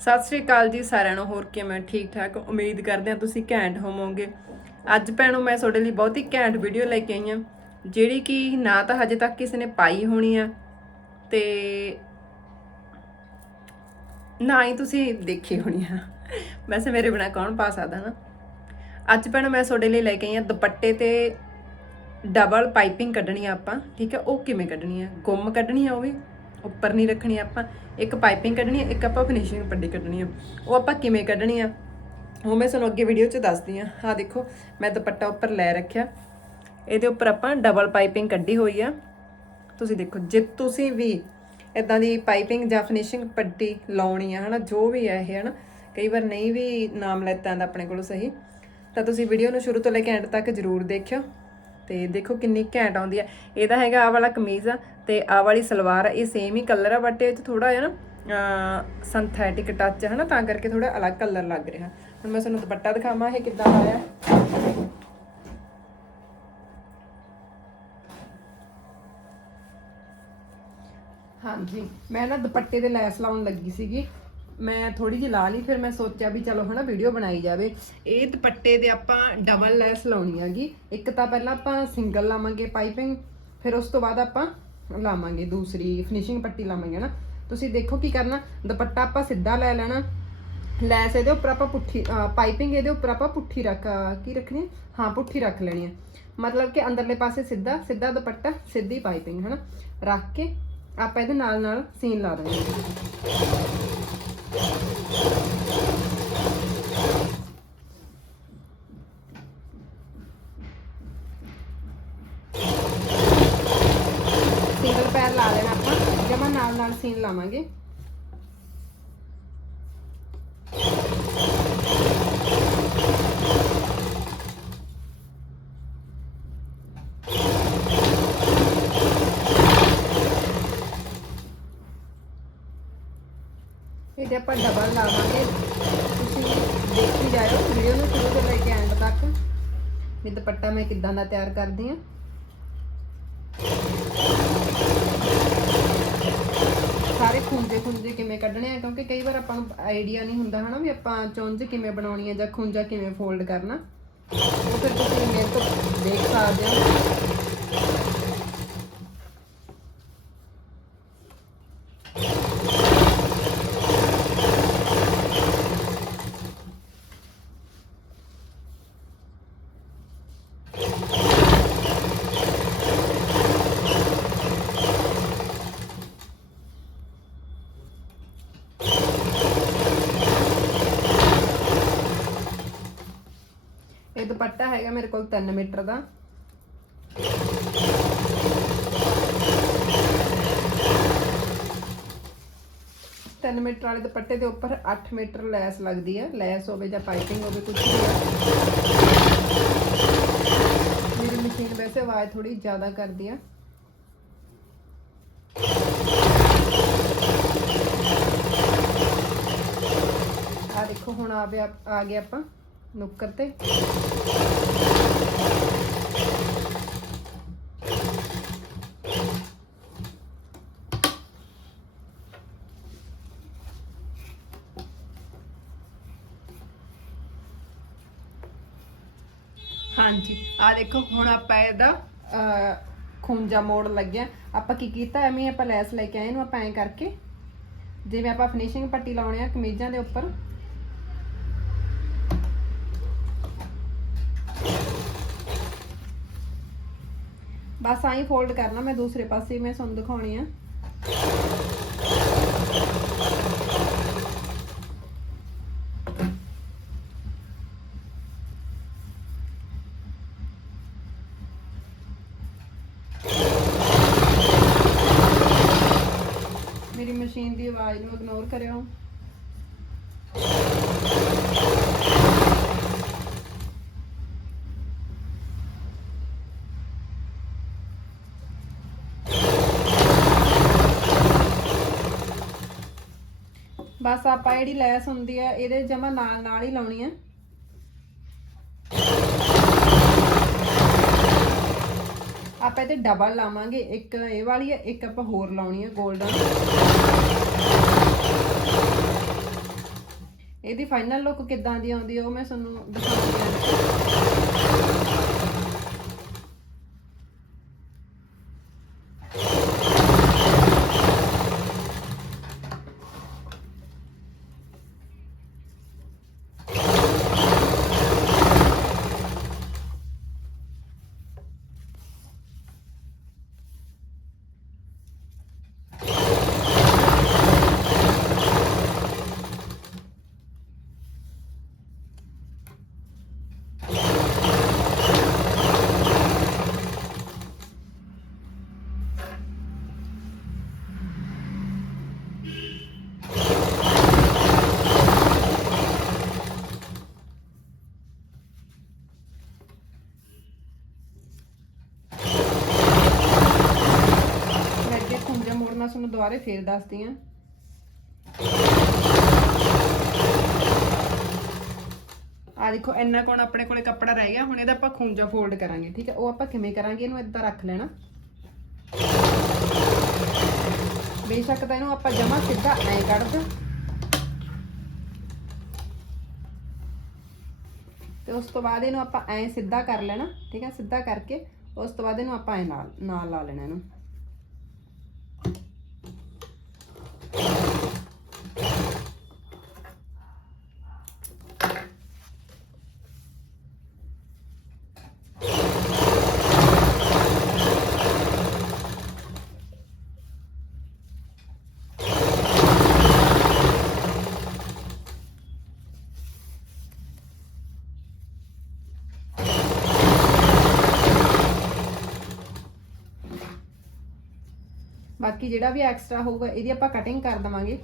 ਸਤਿ ਸ੍ਰੀ ਅਕਾਲ ਜੀ ਸਾਰਿਆਂ ਨੂੰ, ਹੋਰ ਕਿਵੇਂ ਠੀਕ ਠਾਕ? ਉਮੀਦ ਕਰਦੇ ਹਾਂ ਤੁਸੀਂ ਘੈਂਟ ਹੋਵੋਗੇ। ਅੱਜ ਭੈਣੋ, ਮੈਂ ਤੁਹਾਡੇ ਲਈ ਬਹੁਤ ਹੀ ਘੈਂਟ ਵੀਡੀਓ ਲੈ ਕੇ ਆਈ ਹਾਂ, ਜਿਹੜੀ ਕਿ ਨਾ ਤਾਂ ਹਜੇ ਤੱਕ ਕਿਸੇ ਨੇ ਪਾਈ ਹੋਣੀ ਆ, ਤੇ ਨਾ ਹੀ ਤੁਸੀਂ ਦੇਖੀ ਹੋਣੀ ਆ। ਵੈਸੇ ਮੇਰੇ ਬਿਨਾ ਕੌਣ ਪਾ ਸਕਦਾ ਨਾ। ਅੱਜ ਭੈਣੋ, ਮੈਂ ਤੁਹਾਡੇ ਲਈ ਲੈ ਕੇ ਆਈ ਹਾਂ ਦੁਪੱਟੇ ਤੇ ਡਬਲ ਪਾਈਪਿੰਗ ਕੱਢਣੀ ਆ ਆਪਾਂ, ਠੀਕ ਹੈ? ਉਹ ਕਿਵੇਂ ਕੱਢਣੀ ਆ? ਗੁੰਮ ਕੱਢਣੀ ਆ ਉਹ ਵੀ? ਉੱਪਰ ਨਹੀਂ ਰੱਖਣੀ ਆਪਾਂ, ਇੱਕ ਪਾਈਪਿੰਗ ਕੱਢਣੀ ਹੈ ਇੱਕ ਆਪਾਂ ਫਿਨਿਸ਼ਿੰਗ ਪੱਟੀ ਕੱਢਣੀ ਆ। ਉਹ ਆਪਾਂ ਕਿਵੇਂ ਕੱਢਣੀ ਆ? ਉਹ ਮੈਂ ਤੁਹਾਨੂੰ ਅੱਗੇ ਵੀਡੀਓ 'ਚ ਦੱਸਦੀ ਆ। ਆਹ ਦੇਖੋ, ਮੈਂ ਦੁਪੱਟਾ ਉੱਪਰ ਲੈ ਰੱਖਿਆ। ਇਹਦੇ ਉੱਪਰ ਆਪਾਂ ਡਬਲ ਪਾਈਪਿੰਗ ਕੱਢੀ ਹੋਈ ਆ। ਤੁਸੀਂ ਦੇਖੋ, ਜੇ ਤੁਸੀਂ ਵੀ ਇਦਾਂ ਦੀ ਪਾਈਪਿੰਗ ਜਾਂ ਫਿਨਿਸ਼ਿੰਗ ਪੱਟੀ ਲਾਉਣੀ ਆ, ਹਨਾ, ਜੋ ਵੀ ਹੈ ਇਹ, ਹਨਾ, ਕਈ ਵਾਰ ਨਹੀਂ ਵੀ ਨਾਮ ਲੈਤਾ ਆਂਦਾ ਆਪਣੇ ਕੋਲੋਂ ਸਹੀ, ਤਾਂ ਤੁਸੀਂ ਵੀਡੀਓ ਨੂੰ ਸ਼ੁਰੂ ਤੋਂ ਲੈ ਕੇ ਐਂਡ ਤੱਕ ਜ਼ਰੂਰ ਦੇਖਿਓ। ਤੇ ਦੇਖੋ ਕਿੰਨੀ ਘੈਂਟ ਆਉਂਦੀ ਆ। ਇਹਦਾ ਹੈਗਾ ਆਹ ਵਾਲਾ ਕਮੀਜ਼ ਆ ਤੇ ਆਹ ਵਾਲੀ ਸਲਵਾਰ ਆ, ਇਹ ਸੇਮ ਹੀ ਕਲਰ ਆ ਬਟ ਇਹ ਚ ਥੋੜਾ ਜਿਹਾ ਨਾ ਸਿੰਥੈਟਿਕ ਟੱਚ ਹੈ ਨਾ ਤਾਂ ਕਰਕੇ ਥੋੜਾ ਅਲੱਗ ਕਲਰ ਲੱਗ ਰਿਹਾ। ਹੁਣ ਮੈਂ ਤੁਹਾਨੂੰ ਦੁਪੱਟਾ ਦਿਖਾਵਾਂ, ਇਹ ਕਿੱਦਾਂ ਆਇਆ। ਹਾਂਜੀ, ਮੈਂ ਨਾ ਦੁਪੱਟੇ ਤੇ ਲੈਸ ਲਾਉਣ ਲੱਗੀ ਸੀਗੀ। ਮੈਂ ਥੋੜੀ ਜਿਹੀ ਲਾ ਲਈ, ਫਿਰ ਮੈਂ ਸੋਚਿਆ ਵੀ ਚਲੋ, ਹਨਾ, ਵੀਡੀਓ ਬਣਾਈ ਜਾਵੇ। ਇਹ ਦੁਪੱਟੇ ਦੇ ਆਪਾਂ ਡਬਲ ਲੈਸ ਲਾਉਣੀ ਹੈਗੀ। ਇੱਕ ਤਾਂ ਪਹਿਲਾਂ ਆਪਾਂ ਸਿੰਗਲ ਲਾਵਾਂਗੇ ਪਾਈਪਿੰਗ ਫਿਰ ਉਸ ਤੋਂ ਬਾਅਦ ਆਪਾਂ ਲਾਵਾਂਗੇ, ਦੂਸਰੀ ਫਿਨਿਸ਼ਿੰਗ ਪੱਟੀ ਲਾਵਾਂਗੇ ਨਾ ਤੁਸੀਂ ਦੇਖੋ ਕੀ ਕਰਨਾ, ਦੁਪੱਟਾ ਆਪਾਂ ਸਿੱਧਾ ਲੈ ਲੈਣਾ। ਲੈਸ ਇਹਦੇ ਉੱਪਰ ਆਪਾਂ ਪੁੱਠੀ ਪਾਈਪਿੰਗ ਇਹਦੇ ਉੱਪਰ ਆਪਾਂ ਪੁੱਠੀ ਰੱਖ ਕੀ ਰੱਖਣੀ? ਹੈ? ਹਾਂ ਪੁੱਠੀ ਰੱਖ ਲੈਣੀ ਹੈ। ਮਤਲਬ ਕਿ ਅੰਦਰਲੇ ਪਾਸੇ ਸਿੱਧਾ ਸਿੱਧਾ ਦੁਪੱਟਾ, ਸਿੱਧੀ ਪਾਈਪਿੰਗ, ਹਨਾ? ਰੱਖ ਕੇ ਆਪਾਂ ਇਹਦੇ ਨਾਲ ਨਾਲ ਸੀਨ ਲਾ ਦੇਣੀ ਸਿੰਗਲ ਪੈਰ ਲਾ ਲੈਣਾ ਆਪਾਂ, ਜਮਾ ਨਾਲ ਨਾਲ ਸੀਨ ਲਾਵਾਂਗੇ। ਇਹਦੇ ਆਪਾਂ ਡਬਲ ਲਾਵਾਂਗੇ। ਤੁਸੀਂ ਦੇਖੀ ਜਾਇਓ ਵੀਡੀਓ ਨੂੰ ਸ਼ੁਰੂ ਤੋਂ ਲੈ ਕੇ ਐਂਡ ਤੱਕ। ਵੀ ਦੁਪੱਟਾ ਮੈਂ ਕਿੱਦਾਂ ਦਾ ਤਿਆਰ ਕਰਦੀ ਆ ਸਾਰੇ ਖੁੰਝੇ ਖੁੰਝੇ ਕਿਵੇਂ ਕੱਢਣੇ ਆ? ਕਿਉਂਕਿ ਕਈ ਵਾਰ ਆਪਾਂ ਨੂੰ ਆਈਡੀਆ ਨਹੀਂ ਹੁੰਦਾ ਹਨਾ ਵੀ ਆਪਾਂ ਚੁੰਝ ਕਿਵੇਂ ਬਣਾਉਣੀ ਹੈ ਜਾਂ ਖੁੰਝਾ ਕਿਵੇਂ ਫੋਲਡ ਕਰਨਾ। ਉਹ ਫਿਰ ਤੁਸੀਂ ਮੇਰੇ ਤੋਂ ਦੇਖ ਸਕਦੇ ਹੋ। ਦੁਪੱਟਾ ਹੈਗਾ ਮੇਰੇ ਕੋਲ 3 ਮੀਟਰ ਦਾ। ਤਿੰਨ ਮੀਟਰ ਵਾਲੇ ਦੁਪੱਟੇ ਦੇ ਉੱਪਰ 8 ਮੀਟਰ ਲੈਸ ਲੱਗਦੀ ਹੈ ਲੈਸ ਹੋਵੇ ਜਾਂ ਪਾਈਪਿੰਗ ਹੋਵੇ ਕੁਝ ਵੀ ਮੇਰੀ ਮਸ਼ੀਨ ਵੈਸੇ ਆਵਾਜ਼ ਥੋੜੀ ਜ਼ਿਆਦਾ ਕਰਦੀ ਆ। ਆ ਦੇਖੋ, ਹੁਣ ਆ ਗਿਆ ਆ ਗਏ ਆਪਾਂ। ਨੁੱਕਰ ਤੇ। ਹਾਂਜੀ ਆ ਦੇਖੋ ਹੁਣ ਆਪਾਂ ਇਹਦਾ ਅਹ, ਖੁੰਝਾ ਮੋੜ ਲੱਗਿਆ। ਆਪਾਂ ਕੀ ਕੀਤਾ ਐਵੇਂ ਆਪਾਂ ਲੈਸ ਲੈ ਕੇ ਆਏ ਇਹਨੂੰ ਆਪਾਂ ਐਂ ਕਰਕੇ। ਜਿਵੇਂ ਆਪਾਂ ਫਿਨਿਸ਼ਿੰਗ ਪੱਟੀ ਲਾਉਣੇ ਆ ਕਮੀਜ਼ਾਂ ਦੇ ਉੱਪਰ। ਬਸ ਆਈ ਫੋਲਡ ਕਰਨਾ, ਮੈਂ ਦੂਸਰੇ ਪਾਸੇ, ਮੈਂ ਤੁਹਾਨੂੰ ਦਿਖਾਉਣੀ ਆ। ਮੇਰੀ ਮਸ਼ੀਨ ਦੀ ਆਵਾਜ਼ ਨੂੰ ਇਗਨੋਰ ਕਰਿਓ। ਬਸ ਆਪਾਂ ਜਿਹੜੀ ਲੈਸ ਹੁੰਦੀ ਹੈ ਇਹਦੇ ਜਮਾ ਨਾਲ ਨਾਲ ਹੀ ਲਾਉਣੀ ਹੈ ਆਪਾਂ ਇਹਦੇ ਡਬਲ ਲਾਵਾਂਗੇ, ਇੱਕ ਇਹ ਵਾਲੀ ਹੈ ਇੱਕ ਆਪਾਂ ਹੋਰ ਲਾਉਣੀ ਹੈ 골ਡਨ ਇਹਦੀ ਫਾਈਨਲ ਲੁੱਕ ਕਿੱਦਾਂ ਦੀ ਆਉਂਦੀ ਹੈ ਉਹ ਮੈਂ ਤੁਹਾਨੂੰ ਦਿਖਾਉਂਦੀ ਹਾਂ ਮੈਂ ਅੱਗੇ ਖੁੰਝਾ ਮੋੜਨਾ ਤੁਹਾਨੂੰ ਦੁਬਾਰੇ ਫੇਰ ਦੱਸਦੀ ਹਾਂ ਆ ਦੇਖੋ, ਇੰਨਾ ਕੋਣ ਆਪਣੇ ਕੋਲੇ ਕੱਪੜਾ ਰਹਿ ਗਿਆ, ਹੁਣ ਇਹਦਾ ਆਪਾਂ ਖੁੰਝਾ ਫੋਲਡ ਕਰਾਂਗੇ, ਠੀਕ ਹੈ? ਉਹ ਆਪਾਂ ਕਿਵੇਂ ਕਰਾਂਗੇ, ਇਹਨੂੰ ਇਦਾਂ ਰੱਖ ਲੈਣਾ। ਬੇਸ਼ੱਕ ਤਾਂ ਇਹਨੂੰ ਆਪਾਂ ਜਮਾ ਸਿੱਧਾ ਐ ਕੱਢ ਦੋ ਤੇ ਉਸ ਤੋਂ ਬਾਅਦ ਇਹਨੂੰ ਆਪਾਂ ਐਂ ਸਿੱਧਾ ਕਰ ਲੈਣਾ, ਠੀਕ ਹੈ? ਸਿੱਧਾ ਕਰਕੇ, ਉਸ ਤੋਂ ਬਾਅਦ ਇਹਨੂੰ ਆਪਾਂ ਐਂ ਨਾਲ ਨਾਲ ਲਾ ਲੈਣਾ ਇਹਨੂੰ। ਬਾਕੀ ਜਿਹੜਾ ਵੀ ਐਕਸਟਰਾ ਹੋਊਗਾ, ਇਹਦੀ ਆਪਾਂ ਕਟਿੰਗ ਕਰ ਦਵਾਂਗੇ।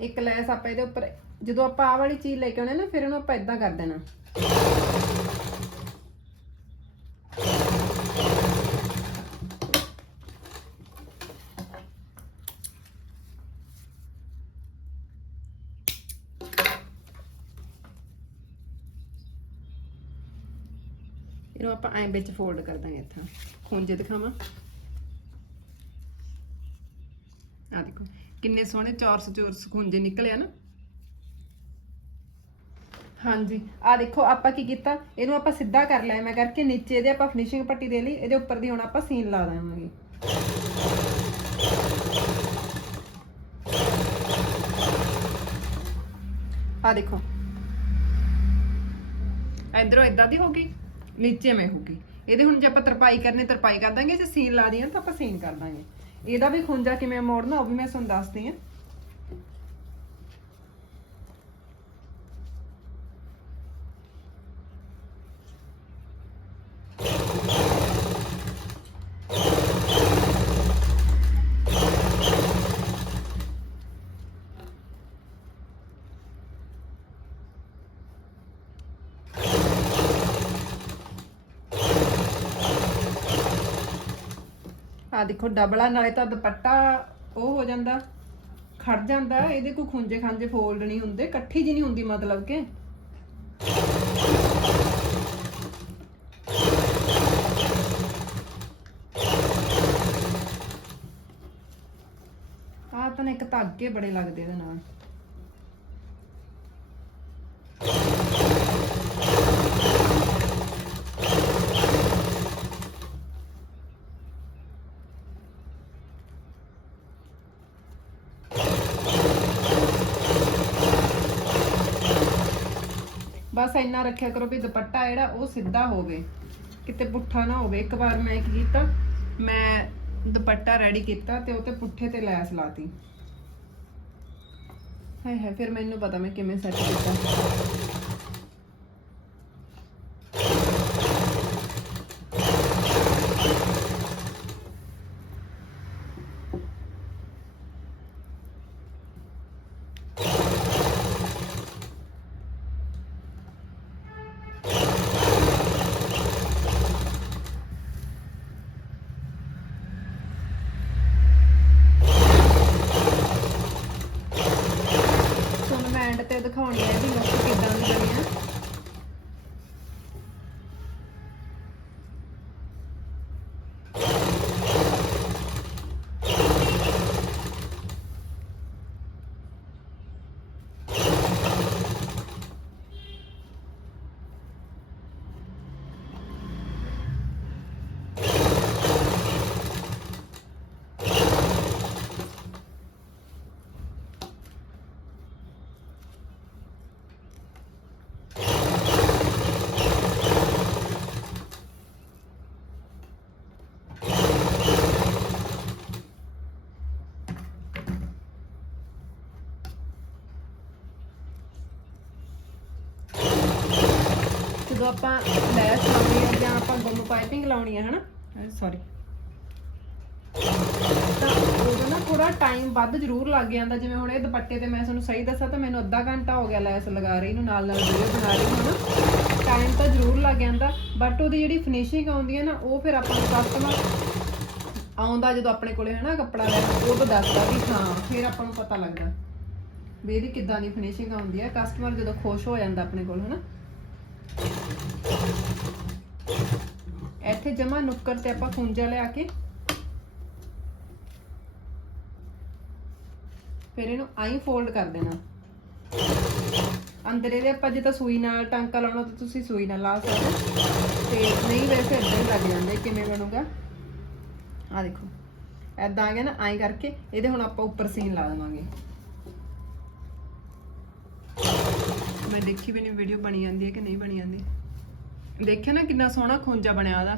ਇੱਕ ਲੈਸ ਆਪਾਂ ਇਹਦੇ ਉੱਪਰ, ਜਦੋਂ ਆਪਾਂ ਆਹ ਵਾਲੀ ਚੀਜ਼ ਲੈ ਕੇ ਆਉਣੇ ਨਾ, ਫਿਰ ਇਹਨੂੰ ਆਪਾਂ ਇਦਾਂ ਕਰ ਦੇਣਾ। ਇਹਨੂੰ ਆਪਾਂ ਐਂ ਵਿੱਚ ਫੋਲਡ ਕਰ ਦਾਂਗੇ ਇੱਥਾਂ। ਖੁੰਝੇ ਦਿਖਾਵਾਂ। ਆ ਦੇਖੋ, ਕਿੰਨੇ ਸੋਹਣੇ ਚੌਰਸ ਚੌਰਸ ਖੁੰਝੇ ਨਿਕਲੇ ਆ ਨਾ। ਹਾਂਜੀ ਆ ਦੇਖੋ, ਆਪਾਂ ਕੀ ਕੀਤਾ? ਇਹਨੂੰ ਆਪਾਂ ਸਿੱਧਾ ਕਰ ਲਿਆ। ਮੈਂ ਕਰਕੇ ਨੀਚੇ ਇਹਦੇ ਆਪਾਂ ਫਿਨਿਸ਼ਿੰਗ ਪੱਟੀ ਦੇ ਲਈ, ਇਹਦੇ ਉੱਪਰ ਦੀ ਹੁਣ ਆਪਾਂ ਸੀਨ ਲਾ ਦੇਵਾਂਗੇ। ਆ ਦੇਖੋ। ਇਧਰੋਂ ਇਦਾਂ ਦੀ ਹੋ ਗਈ? ਨੀਚੇ ਮੈਂ ਹੋਊਗੀ। ਇਹਦੇ ਹੁਣ ਜੇ ਆਪਾਂ ਤਰਪਾਈ ਕਰਨੇ, ਤਰਪਾਈ ਕਰ ਦਾਂਗੇ, ਜੇ ਸੀਨ ਲਾ ਦੀਆਂ ਤਾਂ ਆਪਾਂ ਸੀਨ ਕਰ ਦਾਂਗੇ। ਇਹਦਾ ਵੀ ਖੁੰਝਾ ਕਿਵੇਂ ਮੋੜਨਾ, ਉਹ ਵੀ ਮੈਂ ਤੁਹਾਨੂੰ ਦੱਸਦੀ ਹਾਂ। ਆ ਦੇਖੋ, ਡਬਲਾ, ਨਾਲੇ ਤਾਂ ਦੁਪੱਟਾ ਉਹ ਹੋ ਜਾਂਦਾ, ਖੜ ਜਾਂਦਾ, ਇਹਦੇ ਕੋਈ ਖੁੰਝੇ ਖਾਂਜੇ ਫੋਲਡ ਨਹੀਂ ਹੁੰਦੇ, ਇਕੱਠੀ ਜੀ ਨਹੀਂ ਹੁੰਦੀ ਮਤਲਬ ਕਿ। ਆਹ ਤਾਂ ਇੱਕ ਧਾਗੇ ਬੜੇ ਲੱਗਦੇ ਇਹਦੇ ਨਾਲ। ਬਸ ਇੰਨਾ ਰੱਖਿਆ ਕਰੋ ਵੀ ਦੁਪੱਟਾ ਜਿਹੜਾ ਉਹ ਸਿੱਧਾ ਹੋਵੇ, ਕਿਤੇ ਪੁੱਠਾ ਨਾ ਹੋਵੇ। ਇੱਕ ਵਾਰ ਮੈਂ ਕੀ ਕੀਤਾ, ਮੈਂ ਦੁਪੱਟਾ ਰੈਡੀ ਕੀਤਾ ਤੇ ਉਹ ਤੇ ਪੁੱਠੇ ਤੇ ਲੈਸ ਲਾਤੀ। ਹੈ ਹਾਏ, ਫਿਰ ਮੈਨੂੰ ਪਤਾ ਮੈਂ ਕਿਵੇਂ ਸੈੱਟ ਕੀਤਾ ਤੁਹਾਨੂੰ ਮੈਂ ਐਂਡ ਤੇ ਦਿਖਾਉਣੀ ਹੈ ਵੀ ਲੁੱਕ ਕਿੱਦਾਂ ਜਦੋਂ ਆਪਾਂ ਲੈਸ ਲਾਉਣੀ ਹੈ ਜਾਂ ਆਪਾਂ ਗੁੰਮ ਪਾਈਪਿੰਗ ਲਾਉਣੀ ਹੈ ਹਨਾ? ਸੌਰੀ ਤਾਂ ਉਦੋਂ ਨਾ ਥੋੜਾ ਟਾਈਮ ਵੱਧ ਜ਼ਰੂਰ ਲੱਗ ਜਾਂਦਾ। ਜਿਵੇਂ ਹੁਣ ਇਹ ਦੁਪੱਟੇ ਤੇ ਮੈਂ ਤੁਹਾਨੂੰ ਸਹੀ ਦੱਸਾਂ ਤਾਂ ਮੈਨੂੰ ਅੱਧਾ ਘੰਟਾ ਹੋ ਗਿਆ ਲੈਸ ਲਗਾ ਰਹੀ ਨੂੰ ਨਾਲ ਨਾਲ ਵੀਡੀਓ ਬਣਾ ਰਹੀ ਹਾਂ ਨਾ ਟਾਈਮ ਤਾਂ ਜ਼ਰੂਰ ਲੱਗ ਜਾਂਦਾ। ਬਟ ਉਹਦੀ ਜਿਹੜੀ ਫਿਨਿਸ਼ਿੰਗ ਆਉਂਦੀ ਹੈ ਨਾ ਉਹ ਫਿਰ ਆਪਾਂ ਨੂੰ ਕਸਟਮਰ ਆਉਂਦਾ ਜਦੋਂ ਆਪਣੇ ਕੋਲੇ ਹਨਾ ਕੱਪੜਾ ਲੈ ਉਹ ਤਾਂ ਦੱਸਦਾ ਵੀ ਹਾਂ ਫਿਰ ਆਪਾਂ ਨੂੰ ਪਤਾ ਲੱਗਦਾ ਵੀ ਇਹਦੀ ਕਿੱਦਾਂ ਦੀ ਫਿਨਿਸ਼ਿੰਗ ਆਉਂਦੀ ਹੈ ਕਸਟਮਰ ਜਦੋਂ ਖੁਸ਼ ਹੋ ਜਾਂਦਾ ਆਪਣੇ ਕੋਲ ਹਨਾ? ਇੱਥੇ ਜਮਾ ਨੁੱਕਰ ਤੇ ਆਪਾਂ ਖੁੰਝਾ ਲਿਆ ਕੇ ਫਿਰ ਇਹਨੂੰ ਆਈ ਫੋਲਡ ਕਰ ਦੇਣਾ। ਅੰਦਰ ਇਹਦੇ ਆਪਾਂ ਜੇ ਤਾਂ ਸੂਈ ਨਾਲ ਟਾਂਕਾ ਲਾਉਣਾ ਤਾਂ ਤੁਸੀਂ ਸੂਈ ਨਾਲ ਲਾ ਸਕਦੇ ਤੇ ਨਹੀਂ ਵੈਸੇ ਇਦਾਂ ਹੀ ਲੱਗ ਜਾਂਦੇ ਕਿਵੇਂ ਬਣੂਗਾ। ਆ ਦੇਖੋ ਐਦਾਂ ਆ ਗਿਆ ਨਾ ਆਈ ਕਰਕੇ, ਇਹਦੇ ਹੁਣ ਆਪਾਂ ਉੱਪਰ ਸੀਨ ਲਾ ਦੇਵਾਂਗੇ। ਮੈਂ ਦੇਖੀ ਵੀ ਨਹੀਂ ਵੀਡੀਓ ਬਣੀ ਜਾਂਦੀ ਹੈ ਕਿ ਨਹੀਂ ਬਣੀ ਜਾਂਦੀ। ਦੇਖਿਆ ਨਾ ਕਿੰਨਾ ਸੋਹਣਾ ਖੁੰਝਾ ਬਣਿਆ ਉਹਦਾ।